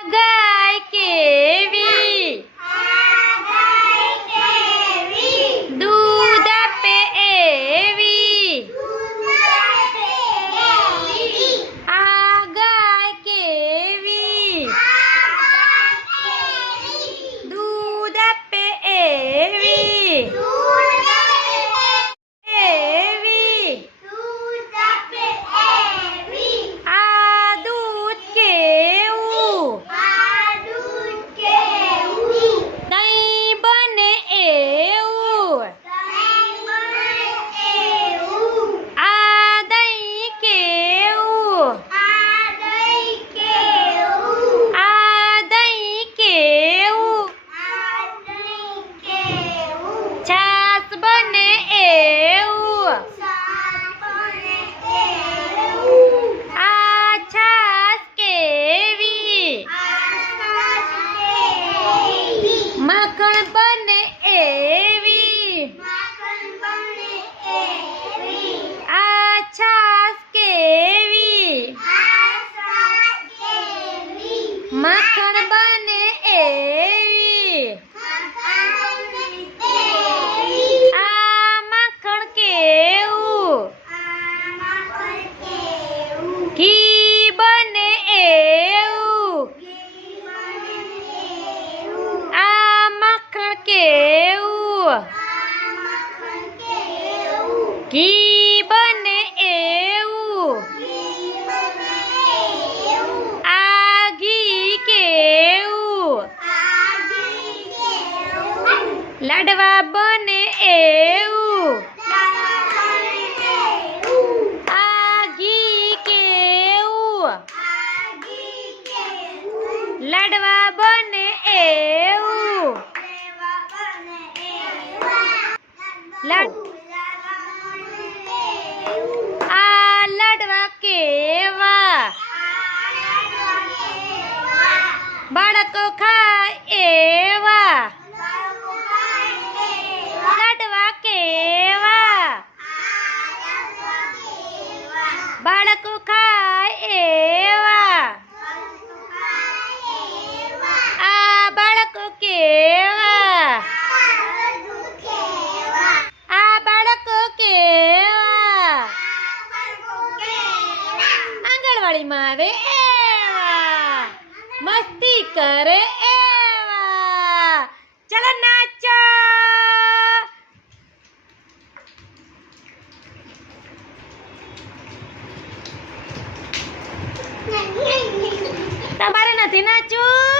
ગાય કેવી દૂધ આપે એવી આ ગાય કેવી દૂધ આપે એવી આ દૂધ કેવું દહીં બને એવું આ દહીં કેવું આ દહીં કેવું છાશ બને એવું આ છાશ કેવી માખણ બને એવી આ છાશ કેવી માખણ બને એવી આ માખણ કેવું ઘી બને એવું આ માખણ કેવું ઘી બને એવું આ ઘી કેવું લાડવા બને એવું આ ઘી કેવું લાડવા બને એવું આ લાડવા કેવા બાળકો ખાય એવા લાડવા કેવા બાળકો ખાય એવા આ બાળકો કેવા આ બાળકો કેવા આંગણવાડીમાં આવે એવા મસ્તી કરે એવા ચલો નાચો તમારે નથી નાચવું